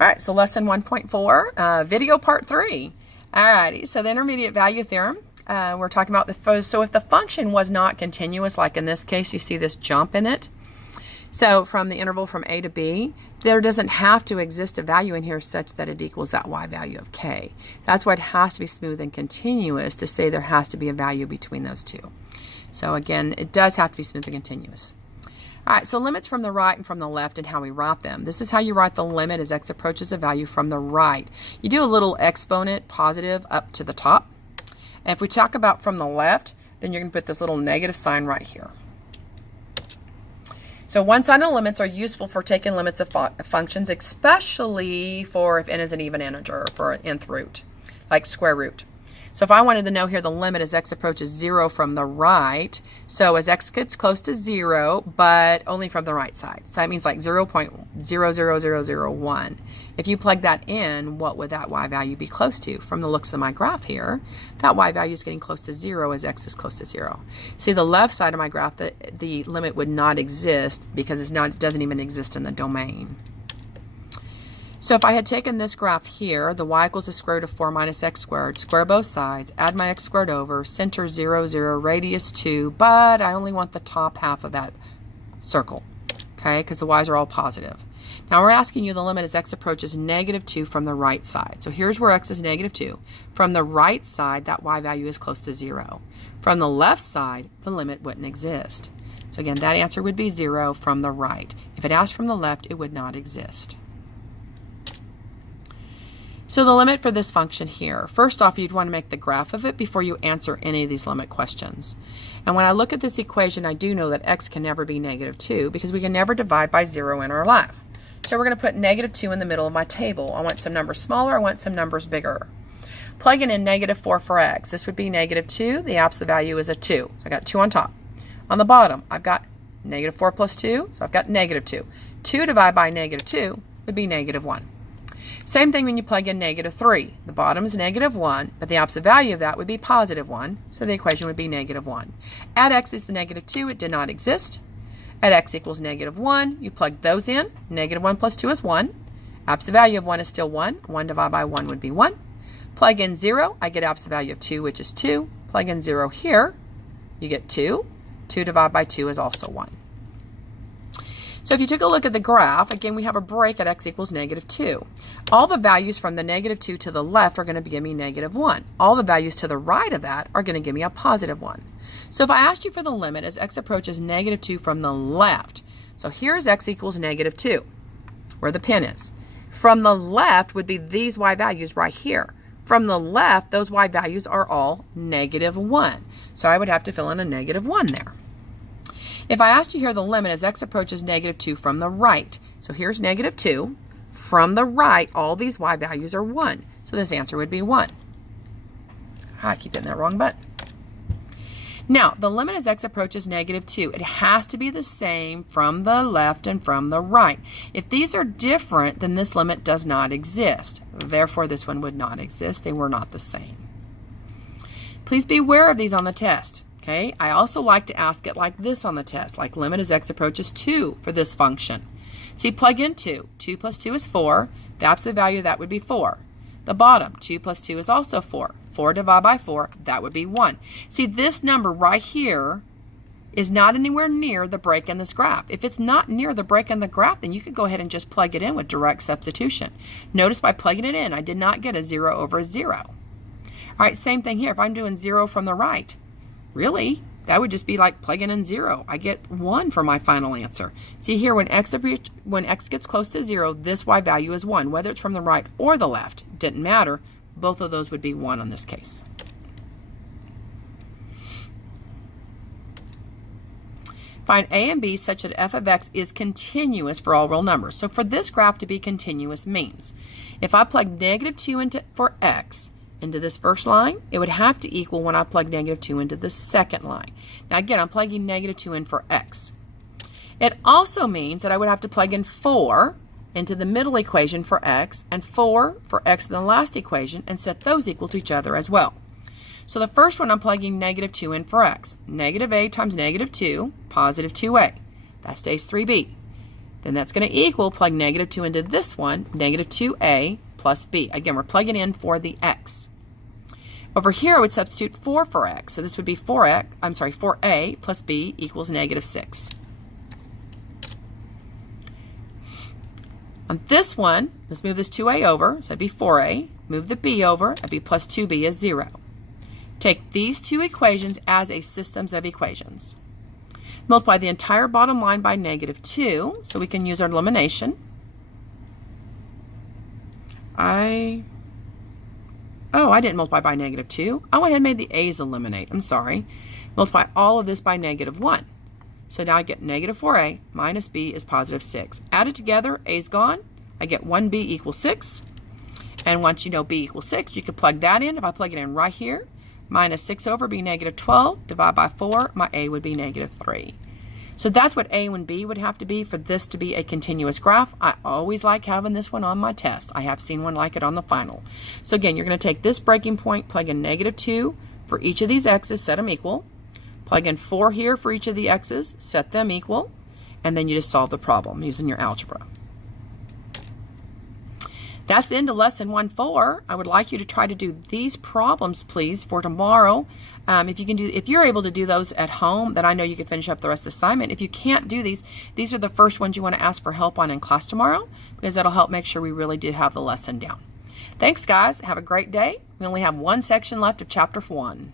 All right, so lesson 1.4, video part 3. All righty, so the intermediate value theorem, we're talking about so if the function was not continuous, like in this case, you see this jump in it. So from the interval from a to b, there doesn't have to exist a value in here such that it equals that y value of k. That's why it has to be smooth and continuous to say there has to be a value between those two. So again, it does have to be smooth and continuous. All right, so limits from the right and from the left and how we write them. This is how you write the limit as x approaches a value from the right. You do a little exponent positive up to the top. And if we talk about from the left, then you're going to put this little negative sign right here. So one-sided limits are useful for taking limits of functions, especially for if n is an even integer or for an nth root, like square root. So if I wanted to know here the limit as x approaches 0 from the right, so as x gets close to 0, but only from the right side. So that means like 0.00001. If you plug that in, what would that y value be close to? From the looks of my graph here, that y value is getting close to 0 as x is close to 0. See, the left side of my graph, the limit would not exist because it doesn't even exist in the domain. So if I had taken this graph here, the y equals the square root of 4 minus x squared, square both sides, add my x squared over, center 0, 0, radius 2, but I only want the top half of that circle, okay, because the y's are all positive. Now we're asking you the limit as x approaches negative 2 from the right side. So here's where x is negative 2. From the right side, that y value is close to 0. From the left side, the limit wouldn't exist. So again, that answer would be 0 from the right. If it asked from the left, it would not exist. So the limit for this function here, first off, you'd want to make the graph of it before you answer any of these limit questions. And when I look at this equation, I do know that x can never be negative 2 because we can never divide by 0 in our life. So we're going to put negative 2 in the middle of my table. I want some numbers smaller, I want some numbers bigger. Plugging in negative 4 for x, this would be negative 2. The absolute value is a 2. So I got 2 on top. On the bottom, I've got negative 4 plus 2, so I've got negative 2. 2 divided by negative 2 would be negative 1. Same thing when you plug in negative 3. The bottom is negative 1, but the opposite value of that would be positive 1, so the equation would be negative 1. At x is negative 2, it did not exist. At x equals negative 1, you plug those in. Negative 1 plus 2 is 1. Opposite value of 1 is still 1. 1 divided by 1 would be 1. Plug in 0, I get opposite value of 2, which is 2. Plug in 0 here, you get 2. 2 divided by 2 is also 1. So if you took a look at the graph, again, we have a break at x equals negative 2. All the values from the negative 2 to the left are going to give me negative 1. All the values to the right of that are going to give me a positive 1. So if I asked you for the limit as x approaches negative 2 from the left, so here's x equals negative 2, where the pin is. From the left would be these y values right here. From the left, those y values are all negative 1. So I would have to fill in a negative 1 there. If I asked you here the limit as x approaches negative 2 from the right, so here's negative 2. From the right, all these y values are 1. So this answer would be 1. I keep hitting that wrong button. Now, the limit as x approaches negative 2, it has to be the same from the left and from the right. If these are different, then this limit does not exist. Therefore, this one would not exist. They were not the same. Please be aware of these on the test. Okay, I also like to ask it like this on the test, like limit as x approaches 2 for this function. See, plug in 2. 2 plus 2 is 4. The absolute value of that would be 4. The bottom, 2 plus 2 is also 4. 4 divided by 4, that would be 1. See, this number right here is not anywhere near the break in this graph. If it's not near the break in the graph, then you could go ahead and just plug it in with direct substitution. Notice by plugging it in, I did not get a 0 over a 0. All right, same thing here. If I'm doing 0 from the right, really, that would just be like plugging in 0. I get 1 for my final answer. See here, when x gets close to 0, this y value is 1. Whether it's from the right or the left, didn't matter. Both of those would be 1 in this case. Find a and b such that f of x is continuous for all real numbers. So for this graph to be continuous means, if I plug negative 2 for x, into this first line, it would have to equal when I plug negative 2 into the second line. Now again, I'm plugging negative 2 in for x. It also means that I would have to plug in 4 into the middle equation for x and 4 for x in the last equation and set those equal to each other as well. So the first one, I'm plugging negative 2 in for x. Negative a times negative 2, positive 2a. That stays 3b. then that's going to equal, plug negative 2 into this one, negative 2a plus b. Again, we're plugging in for the x. Over here, I would substitute 4 for x. So this would be 4a plus b equals negative 6. On this one, let's move this 2a over. So that'd be 4a. Move the b over. That'd be plus 2b is 0. Take these two equations as a systems of equations. Multiply the entire bottom line by negative 2, so we can use our elimination. I didn't multiply by negative 2. I went ahead and made the a's eliminate. I'm sorry. Multiply all of this by negative 1. So now I get negative 4a minus b is positive 6. Add it together, a's gone. I get 1b equals 6. And once you know b equals 6, you can plug that in. If I plug it in right here, minus 6 over b negative 12, divide by 4, my a would be negative 3. So that's what a and b would have to be for this to be a continuous graph. I always like having this one on my test. I have seen one like it on the final. So again, you're going to take this breaking point, plug in negative 2 for each of these x's, set them equal. Plug in 4 here for each of the x's, set them equal. And then you just solve the problem using your algebra. That's the end of lesson 1-4. I would like you to try to do these problems, please, for tomorrow. If you're able to do those at home, then I know you can finish up the rest of the assignment. If you can't do these are the first ones you want to ask for help on in class tomorrow, because that'll help make sure we really do have the lesson down. Thanks, guys. Have a great day. We only have one section left of chapter 1.